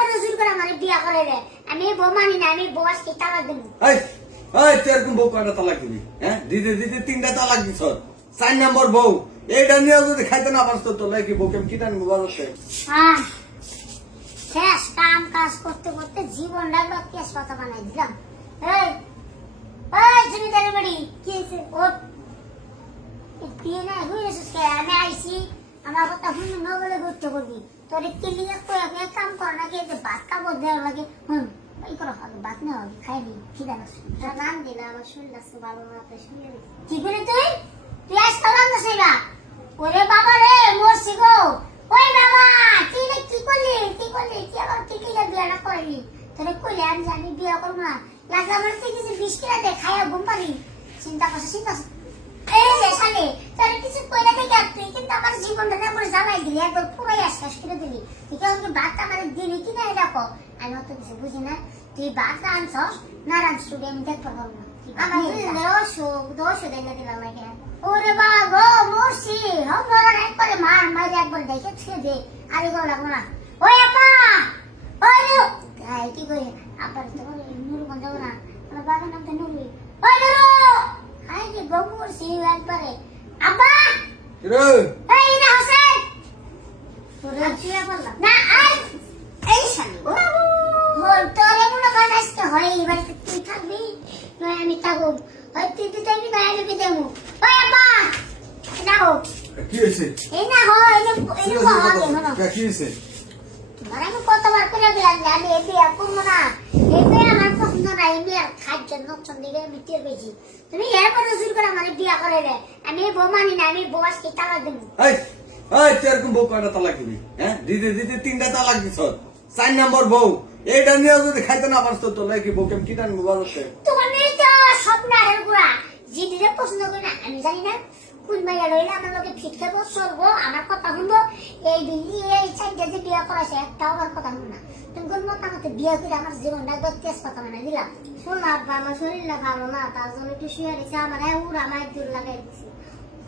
এরপরে জোর করে আমার বিয়া করে রে আমি বউ মানি না আমি বউ আজকে তালাক দেব এই এই তুই এরকম বউ কয়টা তালাক দিবি হ্যাঁ দিতে দিতে 3টা তালাক দিছ 4 নম্বর বউ এইটা নিয়ে যদি খাইতে না পারছ তো লাগে বউকে কি টান বলছে হ্যাঁ শেষ কাম কাজ করতে করতে জীবন লাগলো কেস কথা বানাই দিলাম এই এই জমিদারের বাড়ি কি হয়েছে ও বিয়ে না হয়েছে আমি আইছি আমার কথা শুনে নগলে ঘুরতে করবি তোর কিলিয়া করে কাম কর না গিয়ে ভাত কাপড় দেওয়ার লাগে এই করো ভাত না হবে খাইবি খিদা রান দিলে আমার শরীর লাগছে ভালো না শুনে কি করে তুই তুই আজকে রান্না সেবা ওরে বাবা রে মরছি গো ওই বাবা তুই কি করলি কি আবার তুই কি বিয়েটা করবি তোরে কইলে আমি জানি বিয়ে করবো না লাগলে আমার তুই কিছু বিষ কিনা দে খাইয়া ঘুম পাবি চিন্তা করছে এই যে শালে তোর কিছু কইরা দেখে তুই কিন্তু আমার জীবনটা না করে জ্বালাই দিলি একদম পুরাই শেষ করে দিলি তুই কেমন ভাত আমার দিলি কিনা এটা কো আমি অত কিছু বুঝি না তুই ভাত রাঁধছস না রাঁধছস আমি দেখতে পারবো না আমার দোষ দেয় দিলাম লাগে ওরে বাবা গো মরছি মরার একবারে মার একবার দেখে ছেড়ে দে আরে গো লাগবো না ওই আপা ওই কি কই আবার তো নুরু কোন যাবো না আমার বাবার নাম তো নুরু ওই নুরু আই যে বউ মরছি একবারে আব্বা রে এই না হোসেন তোরে চিয়া বললাম না এই শালি হল তোরে মনে কর আজকে হয় এবার তুই থাকবি নয় আমি থাকবো ওই তুই থাকবি না আমি দেবো ওই আব্বা নাও কি হইছে এই না হয় এই কি হইছে তোমার আমি কতবার করে দিলাম যে আমি এই বিয়ে করবো না এই বিয়ে আমার পছন্দ না এই বিয়ে খাদ্য জন্য দিকে আমি টের পেয়েছি তুমি এরপরে জোর করে আমার বিয়ে করে রে আমি বউ মানি না আমি বউ আজকে তালাক দেবো এই এই তুই এরকম বউ কয়টা তালাক দিবি হ্যাঁ দিতে দিতে 3টা তালাক দিছ 4 নম্বর বউ এইটা নিয়ে যদি খাইতে না পারছ তো লাগে বউকে কি টান বলছে তোমার মেয়ে তো স্বপ্ন আর গুড়া জিদিরে পছন্দ করে না আমি জানি না কোন মাইয়া লইলে আমার লোকে ফিট খাবো চলবো আমার কথা শুনবো এই বিল্লি এই চাইটা যে বিয়ে করাছে একটাও আমার কথা শুনবো না তুমি কোন মত আমাকে বিয়ে করে আমার জীবনটা একবার তেজ কথা মানে দিলাম শোন আব্বা আমার শরীরটা ভালো না তার জন্য একটু শুয়ে রেখে আমার উড়া আমার দূর লাগাই দিচ্ছি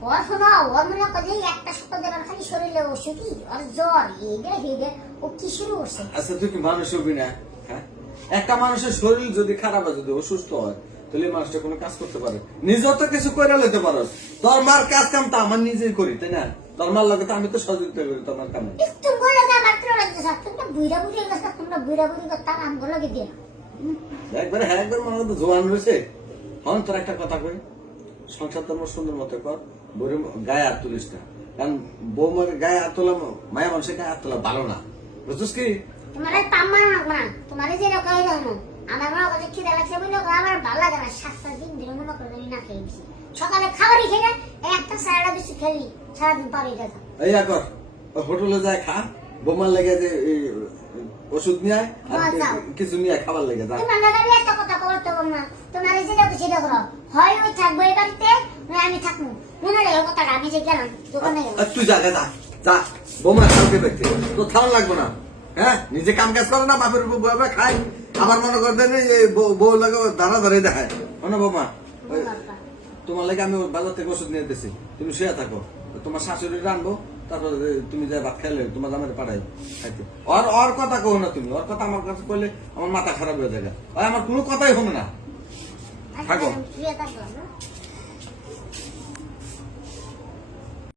ওর শোনো ওর মনে করে একটা সপ্তাহ দেবার খালি শরীরে ওষুধ কি ওর জ্বর এইটা হেঁটে ও কি শুরু করছে আচ্ছা তুই কি মানুষ হবি না হ্যাঁ একটা মানুষের শরীর যদি খারাপ হয় যদি অসুস্থ হয় তাহলে মানুষটা কোনো কাজ করতে পারে নিজেও তো কিছু করে নিতে পারো তোর মার কাজ কাম তো আমার নিজেই করি তাই না তোর মার লগে তো আমি তো সহযোগিতা করি তোমার কামে একটু বলে যা মাত্র লাগছে স্যার তোমরা বুইরা বুড়ি গেছে তোমরা বুইরা বুড়ি করতে আম বলে দিয়ে একবার হ্যাঁ একবার মনে তো জোয়ান রয়েছে হন তোর একটা কথা কই সংসার তোর সুন্দর মতো কর বউরে গায়ে হাত তুলিস না কারণ বউ মার গায়ে হাত তোলা মায়া মানুষের গায়ে হাত তোলা ভালো না বুঝছিস কি তোমার পাম্মানো না তোমার যে রকম জানো আমার মনে করে খিদে লাগছে বলে আমার ভালো লাগে না 7 দিন ধরে মনে করে আমি না খেয়েছি সকালে খাবারই খেয়ে না একটা সারাটা বেশি খেলি সারাদিন পারে দেখা এই কর হোটেলে যায় খা বোমার লেগে যে ওষুধ নিয়ে কিছু নিয়ে খাবার লেগে যা তোমার লাগে আমি একটা কথা বলতে পারবো না তোমার যেটা সেটা করো হয় ওই থাকবো এই বাড়িতে না আমি থাকবো মনে লাগে কথাটা আমি যে গেলাম দোকানে গেলাম তুই যা যা যা বোমা খাওয়াতে দেখতে তো খাওয়ান লাগবো না হ্যাঁ নিজে কাম কাজ করে না বাপের উপর খাই আবার মনে করতে বউ লাগে দাঁড়া ধরে দেখায় মনে বোমা তোমার লাগে আমি বাজার থেকে ওষুধ নিয়ে দিতেছি তুমি শুয়ে থাকো তোমার শাশুড়ি রানবো তারপর তুমি যাই ভাত খাইলে তোমার জামাই পাঠাই খাইতে ওর কথা কো না তুমি ওর কথা আমার কাছে কইলে আমার মাথা খারাপ হয়ে যায় আমার কোনো কথাই হবে না থাকো